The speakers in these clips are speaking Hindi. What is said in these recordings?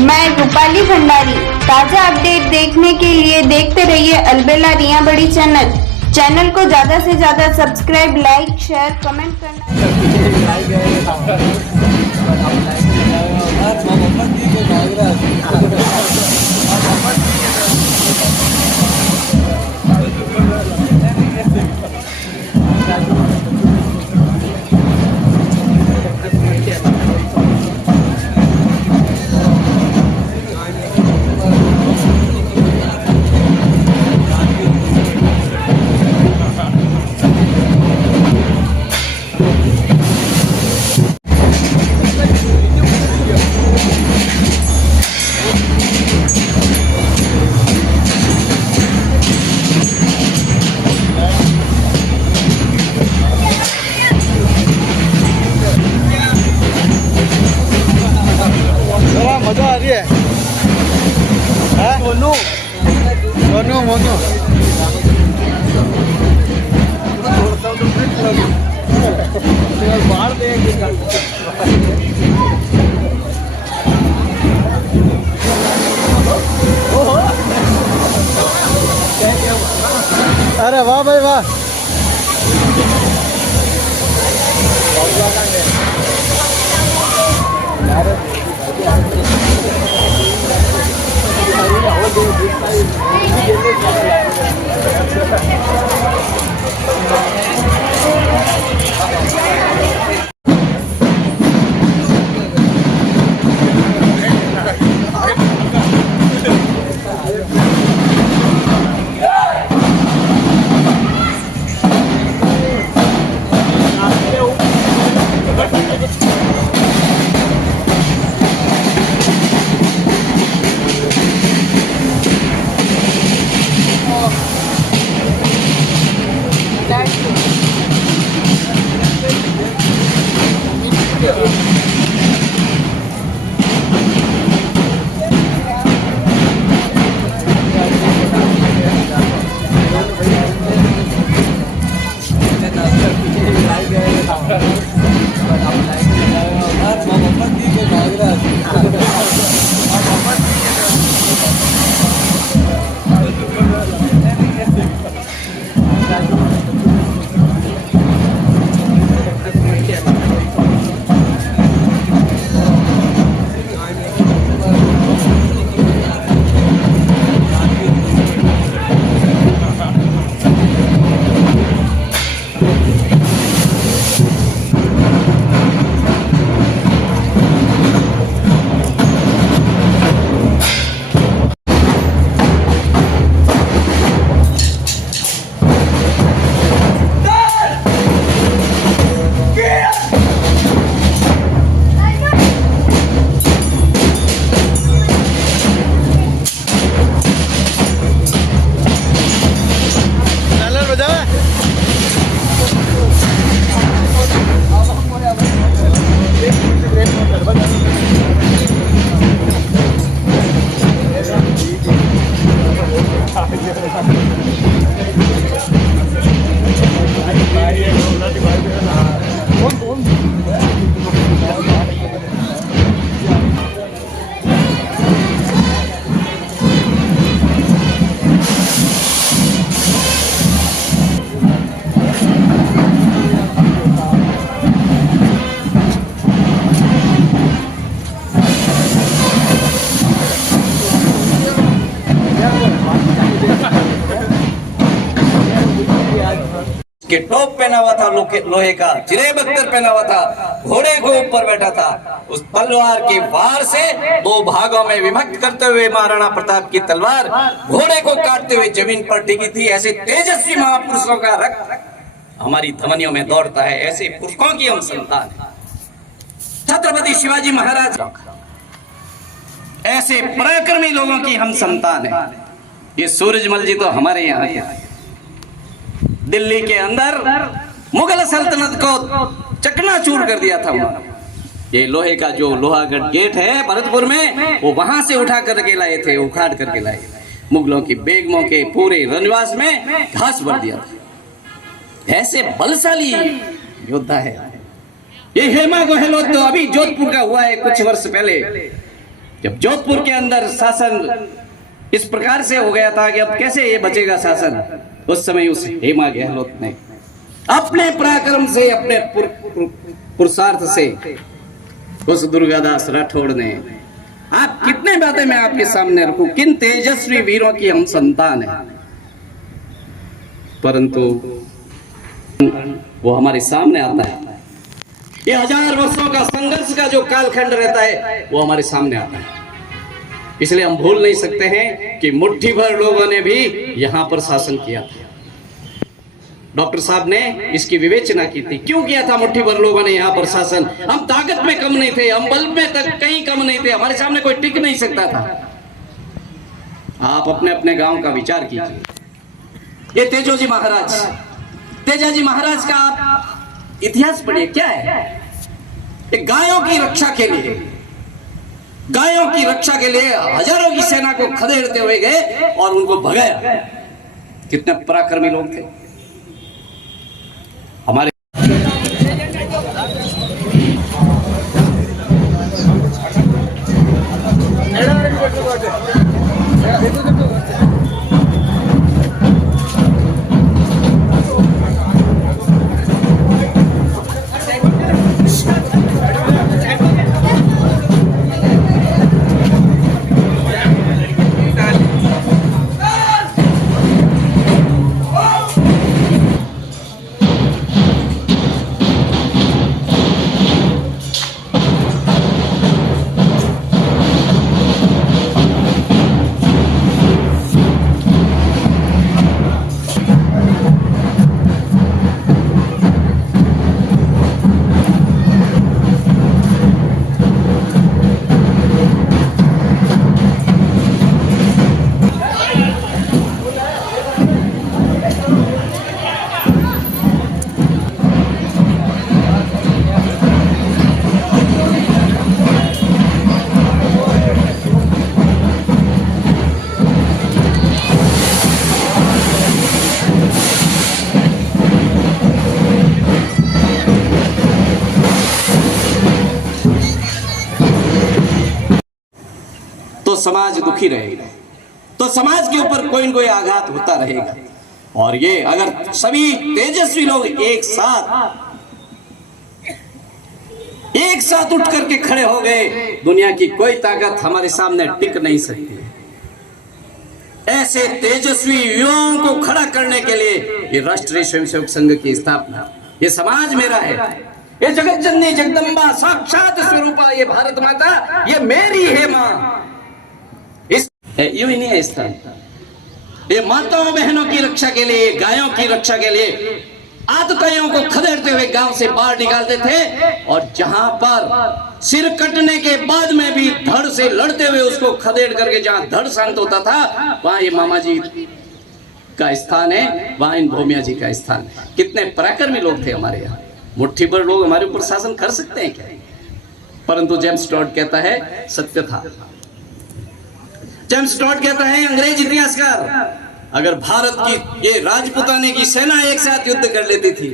मैं रूपाली भंडारी। ताजा अपडेट देखने के लिए देखते रहिए अलबेला रिया बड़ी चैनल को ज्यादा से ज्यादा सब्सक्राइब, लाइक, शेयर, कमेंट करना। मजा आ रही है मोनू मोनू मोनू बाहर अरे वाह भाई वाह। के टॉप पहना हुआ था लोहे का, जिरेब अख्तर पहना हुआ था, घोड़े के ऊपर बैठा था। उस तलवार के वार से दो भागों में विभक्त करते हुए महाराणा प्रताप की तलवार घोड़े को काटते हुए जमीन पर टिकी थी। ऐसे तेजस्वी महापुरुषों का रक्त हमारी धमनियों में दौड़ता है। ऐसे पुरुषों की हम संतान हैं। छत्रपति शिवाजी महाराज, ऐसे पराक्रमी लोगों की हम संतान हैं। ये सूरजमल जी तो हमारे यहाँ के दिल्ली के अंदर मुगल सल्तनत को चकनाचूर कर दिया था उन्होंने। ये लोहे का जो लोहागढ़ गेट है भरतपुर में, वो वहां से उठा करके लाए थे, उखाड़ करके लाए। मुगलों की बेगमों के पूरे रनवास में घास भर दिया था। ऐसे बलशाली योद्धा है। ये हेमा गहलोत तो अभी जोधपुर का हुआ है कुछ वर्ष पहले। जब जोधपुर के अंदर शासन इस प्रकार से हो गया था कि अब कैसे ये बचेगा शासन, उस समय उस हेमा गहलोत ने अपने पराक्रम से, अपने पुरुषार्थ से, उस दुर्गादास राठौड़ ने, आप कितने बातें मैं आपके सामने रखूं, किन तेजस्वी वीरों की हम संतान हैं, परंतु वो हमारे सामने आता है। ये 1000 वर्षों का संघर्ष का जो कालखंड रहता है वो हमारे सामने आता है। इसलिए हम भूल नहीं सकते हैं कि मुट्ठी भर लोगों ने भी यहां पर शासन किया था। डॉक्टर साहब ने इसकी विवेचना की थी, क्यों किया था मुट्ठी भर लोगों ने यहां पर शासन। हम ताकत में कम नहीं थे, हम बल में तक कहीं कम नहीं थे, हमारे सामने कोई टिक नहीं सकता था। आप अपने अपने गांव का विचार कीजिए। ये तेजोजी महाराज, तेजाजी महाराज का आप इतिहास पढ़िए, क्या है। एक गायों की रक्षा के लिए, गायों की रक्षा के लिए हजारों की सेना को खदेड़ते हुए गए और उनको भगाया। कितने पराक्रमी लोग थे हमारे। तो समाज दुखी रहेगा, तो समाज के ऊपर कोई न कोई आघात होता रहेगा। और ये अगर सभी तेजस्वी लोग एक साथ उठ करके खड़े हो गए, दुनिया की कोई ताकत हमारे सामने टिक नहीं सकती। ऐसे तेजस्वी युवाओं को खड़ा करने के लिए ये राष्ट्रीय स्वयंसेवक संघ की स्थापना, ये समाज मेरा है, ये जगत जननी जगदम्बा साक्षात स्वरूपा, ये भारत माता, ये मेरी है मां। यूं ही नहीं है स्थान। ये माताओं बहनों की रक्षा के लिए, गायों की रक्षा के लिए आतताइयों को खदेड़ते हुए गांव से बाहर निकालते थे। और जहां पर सिर कटने के बाद में भी धड़ से लड़ते हुए उसको खदेड़ करके जहां धड़ शांत होता था, वहां ये मामा जी का स्थान है, वहां इन भोमिया जी का स्थान है। कितने पराक्रमी लोग थे हमारे यहाँ। मुट्ठी भर लोग हमारे ऊपर शासन कर सकते हैं क्या? परंतु जेम्स टॉड कहता है सत्य था। जेम्स टॉड कहता है, अंग्रेज इतिहासकार, अगर भारत की ये राजपुताने की सेना एक साथ युद्ध कर लेती थी,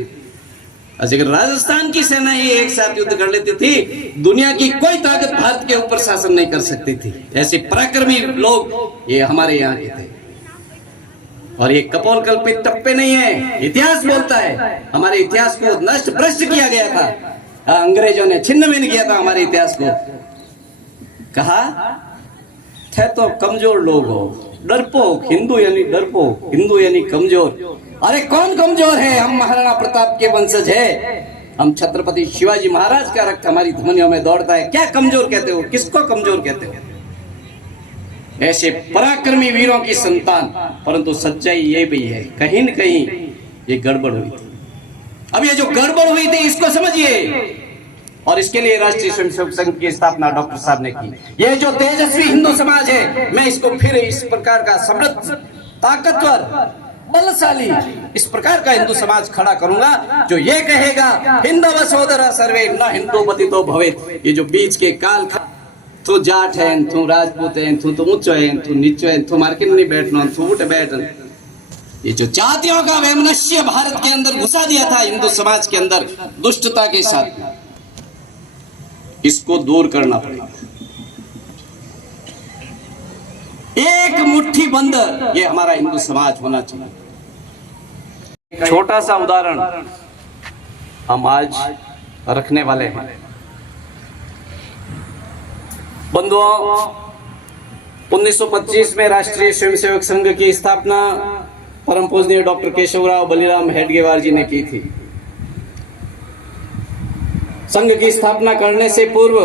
अगर राजस्थान की सेना ही एक साथ युद्ध कर लेती थी, दुनिया की कोई ताकत भारत के ऊपर शासन नहीं कर सकती थी। ऐसे पराक्रमी लोग ये हमारे यहाँ के थे। और ये कपोल कल्पित टप्पे नहीं है, इतिहास बोलता है। हमारे इतिहास को नष्ट भ्रष्ट किया गया था, अंग्रेजों ने छिन्न भिन्न किया था हमारे इतिहास को। कहा थे तो कमजोर लोग हो, डरपोक, हिंदू यानी डरपोक, हिंदू यानी कमजोर। अरे कौन कमजोर है? हम महाराणा प्रताप के वंशज है, हम छत्रपति शिवाजी महाराज का रक्त हमारी धमनियों में दौड़ता है। क्या कमजोर कहते हो? किसको कमजोर कहते हो? ऐसे पराक्रमी वीरों की संतान। परंतु सच्चाई ये भी है, कहीं न कहीं ये गड़बड़ हुई थी। अब ये जो गड़बड़ हुई थी इसको समझिए, और इसके लिए राष्ट्रीय स्वयंसेवक संघ की स्थापना डॉक्टर साहब ने की। ये जो तेजस्वी हिंदू समाज है, मैं इसको फिर इस प्रकार का समृद्ध, ताकतवर, बलशाली इस प्रकार का हिंदू समाज खड़ा करूंगा जो ये कहेगा हिंदव सोदरा सर्वे न हिंदू बतितो भवेत। ये जो बीच के काल, तू जाट है, तू राजपूत है, तू ऊंचो है, तू नीचो है, तू मार्केट नहीं बैठना, तू उठ बैठ, ये जो जातियों का वैमनस्य भारत के अंदर घुसा दिया था हिंदू समाज के अंदर दुष्टता के साथ, इसको दूर करना पड़ेगा। मुट्ठी बंद ये हमारा हिंदू समाज होना चाहिए। छोटा सा उदाहरण हम आज रखने वाले हैं। बंधुओं, 1925 में राष्ट्रीय स्वयंसेवक संघ की स्थापना परम पूजनीय डॉक्टर केशवराव बलिराम हेडगेवार जी ने की थी। संघ की स्थापना करने से पूर्व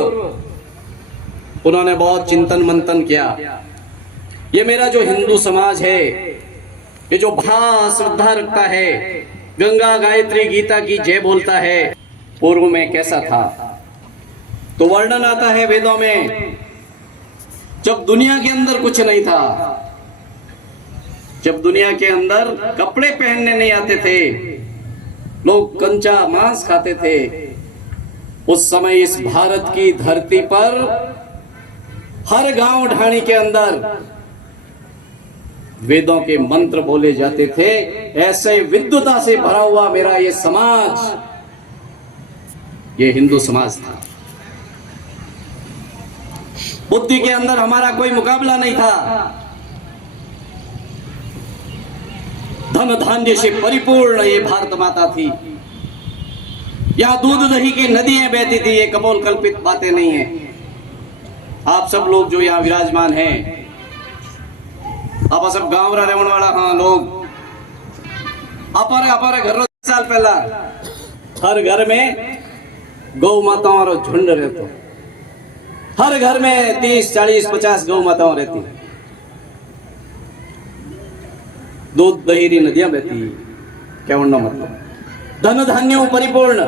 उन्होंने बहुत चिंतन मंथन किया। ये मेरा जो हिंदू समाज है, ये जो भाव श्रद्धा रखता है, गंगा गायत्री गीता की जय बोलता है, पूर्व में कैसा था? तो वर्णन आता है वेदों में, जब दुनिया के अंदर कुछ नहीं था, जब दुनिया के अंदर कपड़े पहनने नहीं आते थे, लोग कंचा मांस खाते थे, उस समय इस भारत की धरती पर हर गांव ढाणी के अंदर वेदों के मंत्र बोले जाते थे। ऐसे विद्वता से भरा हुआ मेरा ये समाज, ये हिंदू समाज था। बुद्धि के अंदर हमारा कोई मुकाबला नहीं था। धन धान्य से परिपूर्ण ये भारत माता थी। यहां दूध दही की नदियां बहती थी। ये कपोल कल्पित बातें नहीं है। आप सब लोग जो यहाँ विराजमान हैं, आप सब गांव रा रहने वाला हाँ लोग, अपारे घर 10 साल पहला हर घर में गौ माताओं रो झुंड रहते। हर घर में 30, 40, 50 गौ माताओं रहती। दूध दही री नदियां बहती। क्या बोलना मतलब? धन धान्यों परिपूर्ण।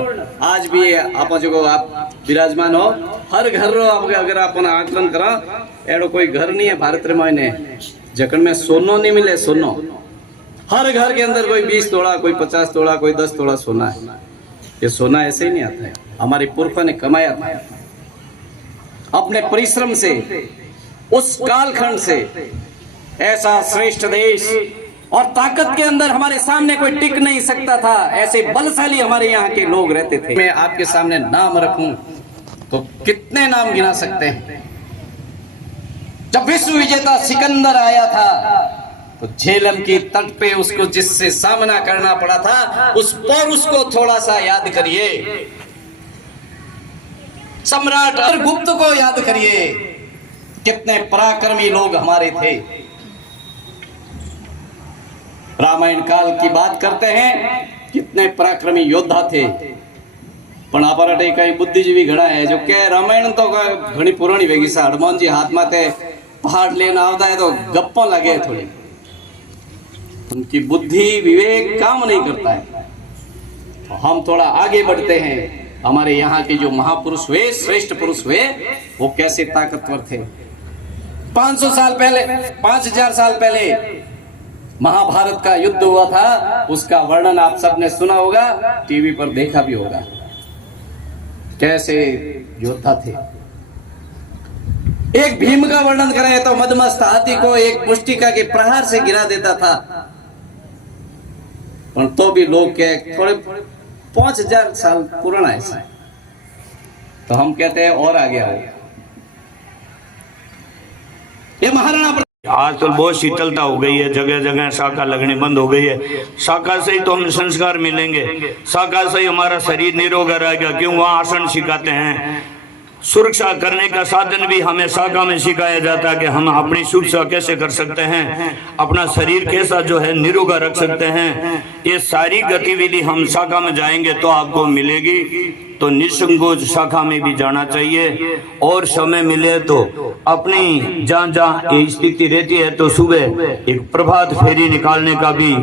आज भी आप जो आप विराजमान हो, हर घर रो अगर अपन आकलन करा, एड़ो कोई घर नहीं है भारत रे मायने जकन में सोनो नहीं मिले। सोनो हर घर के अंदर कोई 20 तोड़ा, कोई 50 तोड़ा, कोई 10 तोड़ा सोना है। ये सोना ऐसे ही नहीं आता है, हमारे पुरखों ने कमाया था अपने परिश्रम से। उस कालखंड से ऐसा श्रेष्ठ देश और ताकत के अंदर हमारे सामने कोई टिक नहीं सकता था। ऐसे बलशाली हमारे यहाँ के लोग रहते थे। मैं आपके सामने नाम रखूं तो कितने नाम गिना सकते हैं। जब विश्व विजेता सिकंदर आया था तो झेलम की तट पे उसको जिससे सामना करना पड़ा था, उस पौरुष को थोड़ा सा याद करिए। सम्राट गुप्त को याद करिए। कितने पराक्रमी लोग हमारे थे। रामायण काल की बात करते हैं, कितने पराक्रमी योद्धा थे। पण आपराटे कई बुद्धिजीवी घड़ा है जो के रामायण तो घणी पुरानी वेगी से हनुमान जी हाथ माथे पहाड़ लेने आवता है तो गप्पा लगे थोड़ी। उनकी बुद्धि विवेक काम नहीं करता है। तो हम थोड़ा आगे बढ़ते हैं। हमारे यहाँ के जो महापुरुष हुए, श्रेष्ठ पुरुष हुए, वो कैसे ताकतवर थे। 500 साल पहले, 5000 साल पहले महाभारत का युद्ध हुआ था। उसका वर्णन आप सबने सुना होगा, टीवी पर देखा भी होगा। कैसे योद्धा थे। एक भीम का वर्णन करें तो मदमस्त हाथी को एक मुष्टिका के प्रहार से गिरा देता था। पर तो भी लोग के थोड़े 5000 साल पुराना है, तो हम कहते हैं और आगे आ गया। ये महाराणा आजकल बहुत शीतलता हो गई है, जगह जगह शाखा लगनी बंद हो गई है। शाखा से ही तो हमें संस्कार मिलेंगे, शाखा से ही हमारा शरीर निरोग रहेगा। क्यों? वहाँ आसन सिखाते हैं। सुरक्षा करने का साधन भी हमें शाखा में सिखाया जाता है कि हम अपनी सुरक्षा कैसे कर सकते हैं, अपना शरीर कैसा जो है निरोगा रख सकते हैं। ये सारी गतिविधि हम शाखा में जाएंगे तो आपको मिलेगी। तो निसंकोच शाखा में भी जाना चाहिए। और समय मिले तो अपनी जहाँ जहाँ ये स्थिति रहती है तो सुबह एक प्रभात फेरी निकालने का भी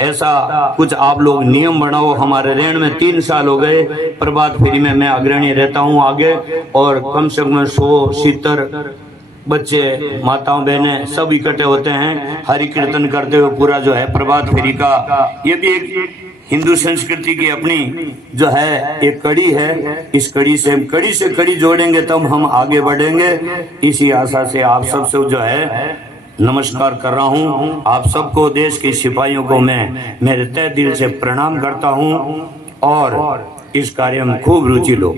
ऐसा कुछ आप लोग नियम बनाओ। हमारे रेण में 3 साल हो गए प्रभात फेरी में मैं अग्रणी रहता हूँ आगे, और कम से कम 170 बच्चे, माताओं, बहनें सब इकट्ठे होते हैं हरि कीर्तन करते हुए पूरा जो है प्रभात फेरी का। ये भी एक हिंदू संस्कृति की अपनी जो है एक कड़ी है। इस कड़ी से कड़ी जोड़ेंगे तब हम आगे बढ़ेंगे। इसी आशा से आप सबसे जो है नमस्कार कर रहा हूँ। आप सबको, देश के सिपाहियों को मैं मेरे तहे दिल से प्रणाम करता हूँ और इस कार्य में खूब रुचि लो।